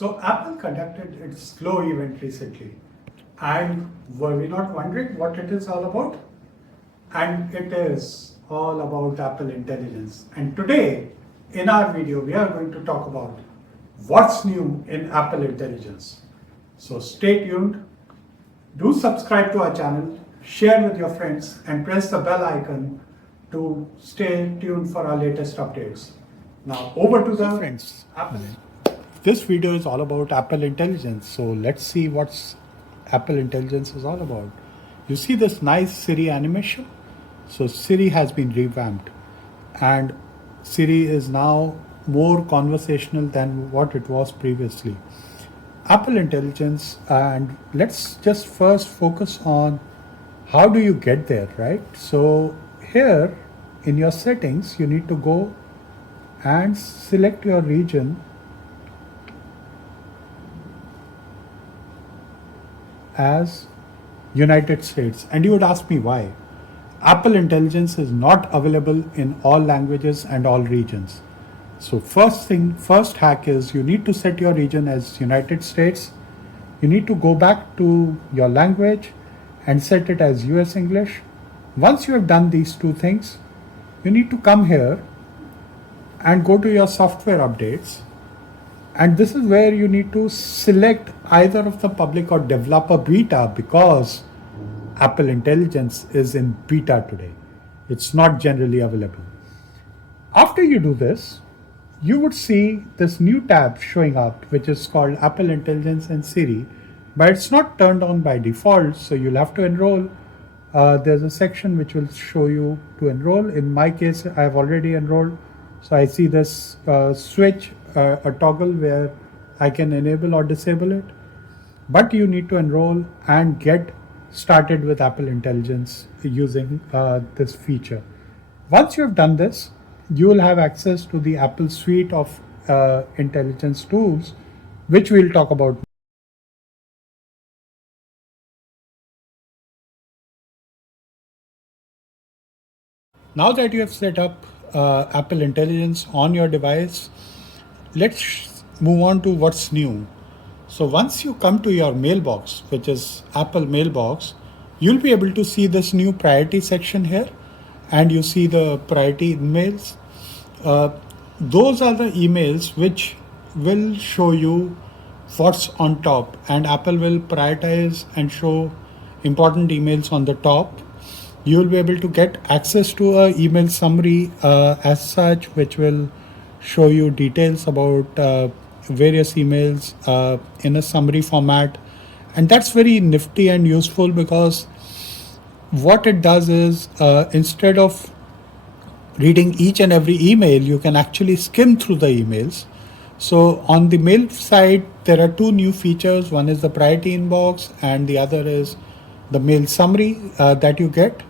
So Apple conducted its Glow event recently, and were we not wondering what it is all about? And it is all about Apple Intelligence. And today, in our video, we are going to talk about what's new in Apple Intelligence. So stay tuned, do subscribe to our channel, share with your friends, and press the bell icon to stay tuned for our latest updates. Now over to the Friends, Apple. this video is all about Apple Intelligence. So let's see what's Apple Intelligence is all about. You see this nice Siri animation? So Siri has been revamped and Siri is now more conversational than what it was previously. Apple Intelligence, and let's just first focus on how do you get there, right? So here in your settings, you need to go and select your region as United States. And you would ask me why. Apple Intelligence is not available in all languages and all regions. So first hack is you need to set your region as United States. You need to go back to your language and set it as US English. Once you have done these two things, you need to come here and go to your software updates. And this is where you need to select either of the public or developer beta, because Apple Intelligence is in beta today. It's not generally available. After you do this, you would see this new tab showing up, which is called Apple Intelligence and Siri, but it's not turned on by default, so you'll have to enroll. There's a section which will show you to enroll. In my case, I've already enrolled, so I see this switch, a toggle where I can enable or disable it. But you need to enroll and get started with Apple Intelligence using this feature. Once you have done this, you will have access to the Apple suite of intelligence tools, which we'll talk about. Now that you have set up Apple Intelligence on your device, let's move on to what's new. So once you come to your mailbox, which is Apple Mailbox, you'll be able to see this new priority section here, and you see the priority emails. Those are the emails which will show you what's on top, and Apple will prioritize and show important emails on the top. You will be able to get access to a email summary as such, which will show you details about various emails in a summary format. And that's very nifty and useful, because what it does is instead of reading each and every email, you can actually skim through the emails. So on the mail side, there are two new features. One is the priority inbox, and the other is the mail summary that you get.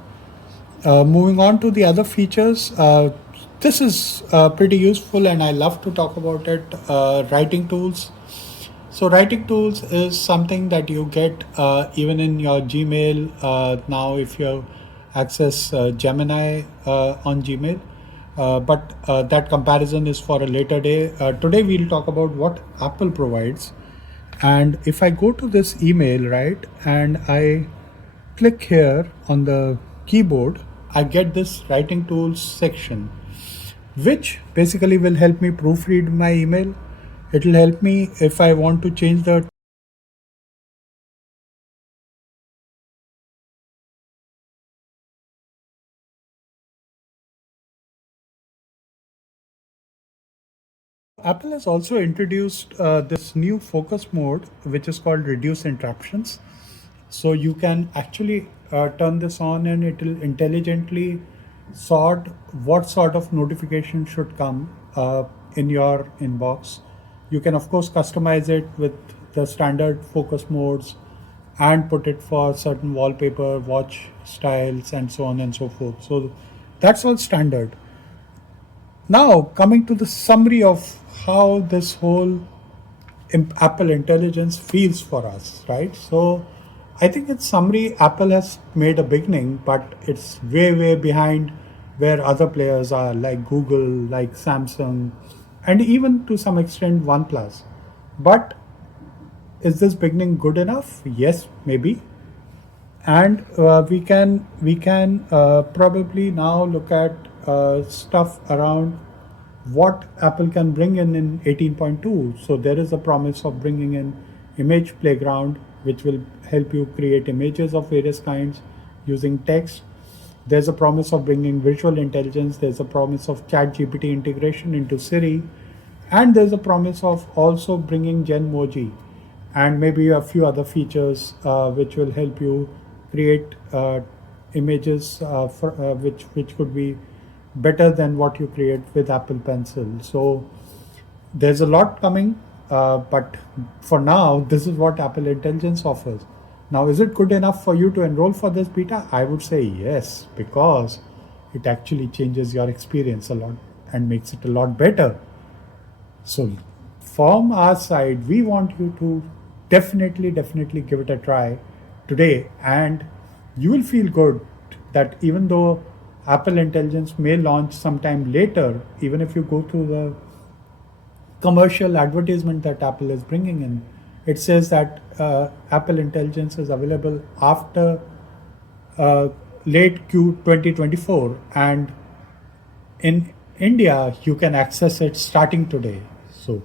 Moving on to the other features, this is pretty useful, and I love to talk about it. Writing tools. So writing tools is something that you get even in your Gmail now if you access Gemini on Gmail. But that comparison is for a later day. Today we'll talk about what Apple provides. And if I go to this email, right, and I click here on the keyboard, I get this writing tools section, which basically will help me proofread my email. It will help me if I want to change the Apple has also introduced this new focus mode, which is called reduce interruptions. So you can actually turn this on, and it will intelligently sort what sort of notification should come in your inbox. You can of course customize it with the standard focus modes and put it for certain wallpaper, watch styles, and so on and so forth. So that's all standard. Now, coming to the summary of how this whole Apple Intelligence feels for us, right? So, I think in summary, Apple has made a beginning, but it's way behind where other players are, like Google, like Samsung, and even to some extent OnePlus. But is this beginning good enough? Yes, maybe. And we can probably now look at stuff around what Apple can bring in 18.2. So there is a promise of bringing in image playground, which will help you create images of various kinds using text. There's a promise of bringing visual intelligence. There's a promise of chat GPT integration into Siri. And there's a promise of also bringing Genmoji and maybe a few other features which will help you create images which could be better than what you create with Apple Pencil. So there's a lot coming, but for now, this is what Apple Intelligence offers. Now, is it good enough for you to enroll for this beta? I would say yes, because it actually changes your experience a lot and makes it a lot better. So, from our side, we want you to definitely give it a try today, and you will feel good that even though Apple Intelligence may launch sometime later, even if you go through the commercial advertisement that Apple is bringing in, it says that Apple Intelligence is available after late Q 2024, and in India you can access it starting today. So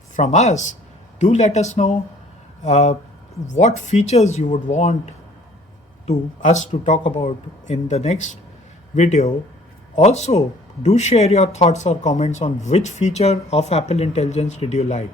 from us, do let us know uh, what features you would want to us to talk about in the next video. Also, do share your thoughts or comments on which feature of Apple Intelligence did you like.